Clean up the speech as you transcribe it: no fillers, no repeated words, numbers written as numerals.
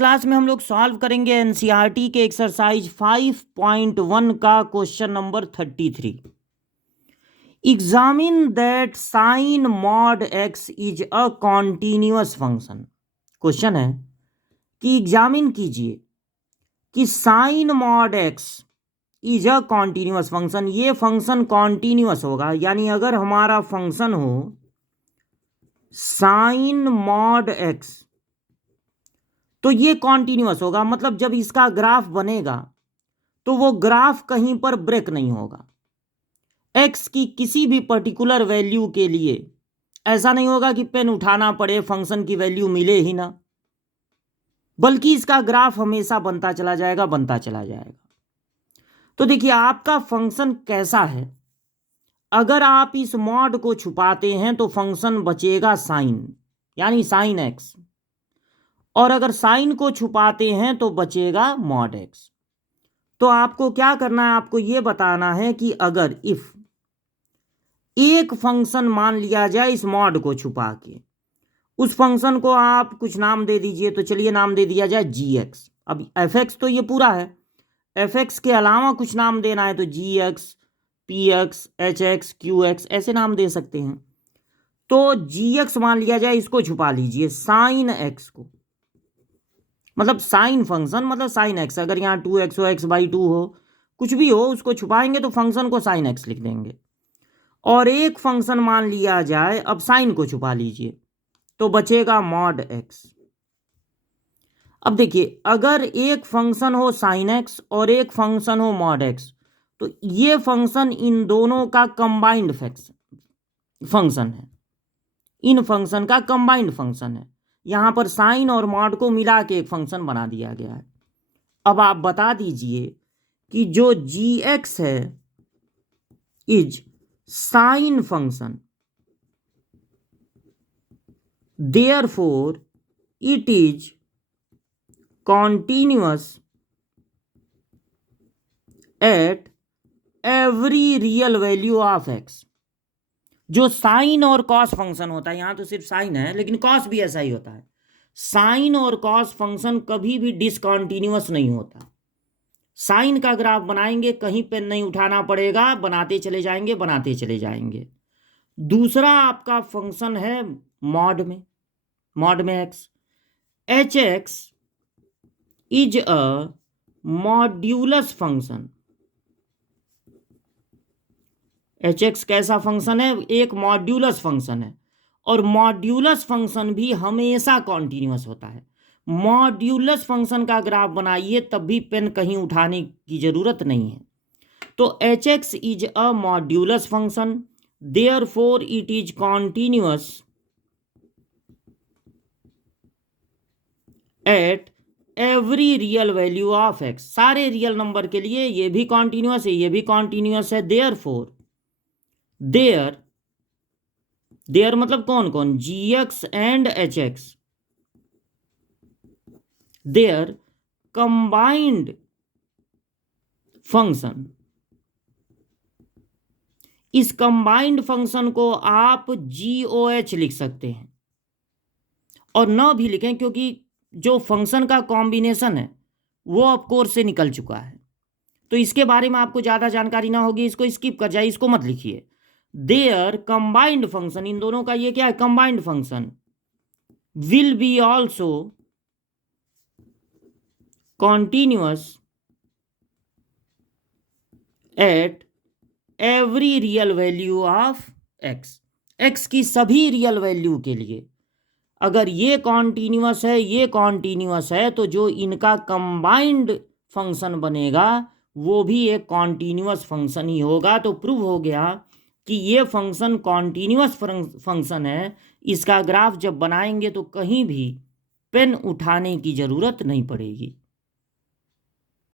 Class में हम लोग सॉल्व करेंगे एनसीईआरटी के एक्सरसाइज 5.1 का question number 33। Examine that sine mod x is a continuous function. Question है कि एग्जामिन कीजिए कि sine mod x is a continuous function, ये फंक्शन कॉन्टिन्यूअस होगा। यानी अगर हमारा फंक्शन हो साइन मॉड एक्स तो ये कॉन्टिन्यूअस होगा, मतलब जब इसका ग्राफ बनेगा तो वो ग्राफ कहीं पर ब्रेक नहीं होगा। एक्स की किसी भी पर्टिकुलर वैल्यू के लिए ऐसा नहीं होगा कि पेन उठाना पड़े, फंक्शन की वैल्यू मिले ही ना, बल्कि इसका ग्राफ हमेशा बनता चला जाएगा, बनता चला जाएगा। तो देखिए आपका फंक्शन कैसा है, अगर आप इस मॉड को छुपाते हैं तो फंक्शन बचेगा साइन, यानी साइन एक्स, और अगर साइन को छुपाते हैं तो बचेगा मॉड एक्स। तो आपको क्या करना है, आपको यह बताना है कि अगर इफ एक फंक्शन मान लिया जाए इस मॉड को छुपा के, उस फंक्शन को आप कुछ नाम दे दीजिए। तो चलिए नाम दे दिया जाए जी एक्स। अब एफ एक्स तो ये पूरा है, एफ एक्स के अलावा कुछ नाम देना है तो g x, p x, h x, q x, ऐसे नाम दे सकते हैं। तो जी एक्स मान लिया जाए, इसको छुपा लीजिए साइन एक्स को, मतलब साइन फंक्शन मतलब साइन एक्स। अगर यहाँ 2x हो, x/2 हो, कुछ भी हो, उसको छुपाएंगे तो फंक्शन को साइन एक्स लिख देंगे। और एक फंक्शन मान लिया जाए, अब साइन को छुपा लीजिए तो बचेगा मॉड एक्स। अब देखिए अगर एक फंक्शन हो साइन एक्स और एक फंक्शन हो मॉड एक्स, तो ये फंक्शन इन दोनों का कंबाइंड फंक्शन है, इन फंक्शन का कंबाइंड फंक्शन है। यहां पर साइन और मॉड को मिला के एक फंक्शन बना दिया गया है। अब आप बता दीजिए कि जो जी एक्स है is sine function, therefore it is continuous at every real value of x. जो साइन और कॉस फंक्शन होता है, यहां तो सिर्फ साइन है लेकिन कॉस भी ऐसा ही होता है, साइन और कॉस फंक्शन कभी भी डिसकॉन्टिन्यूअस नहीं होता। साइन का ग्राफ बनाएंगे, कहीं पेन नहीं उठाना पड़ेगा, बनाते चले जाएंगे, बनाते चले जाएंगे। दूसरा आपका फंक्शन है मॉड में x, h x is a modulus function. H x कैसा फंक्शन है, एक मॉड्यूलस फंक्शन है, और मॉड्यूलस फंक्शन भी हमेशा कॉन्टिन्यूअस होता है। मॉड्यूलस फंक्शन का ग्राफ बनाइए तब भी पेन कहीं उठाने की जरूरत नहीं है। तो H x is a modulus function, therefore it is continuous at every real value of x. सारे रियल नंबर के लिए ये भी कॉन्टिन्यूअस है, ये भी कॉन्टिन्यूअस है। देयरफॉर, देयर मतलब कौन कौन, g x and h x, their combined function. इस कंबाइंड फंक्शन को आप GOH लिख सकते हैं, और न भी लिखें क्योंकि जो फंक्शन का कॉम्बिनेशन है वो अब कोर्स से निकल चुका है, तो इसके बारे में आपको ज़्यादा जानकारी ना होगी, इसको स्किप कर जाइए, इसको मत लिखिए। देयर कंबाइंड फंक्शन, इन दोनों का ये क्या है, combined function, will be also continuous at every real value of x. X की सभी रियल वैल्यू के लिए अगर ये कॉन्टिन्यूअस है, ये कॉन्टिन्यूअस है, तो जो इनका कंबाइंड फंक्शन बनेगा वो भी एक कॉन्टिन्यूअस फंक्शन ही होगा। तो प्रूव हो गया कि ये फंक्शन कॉन्टिन्यूअस फंक्शन है। इसका ग्राफ जब बनाएंगे तो कहीं भी पेन उठाने की ज़रूरत नहीं पड़ेगी।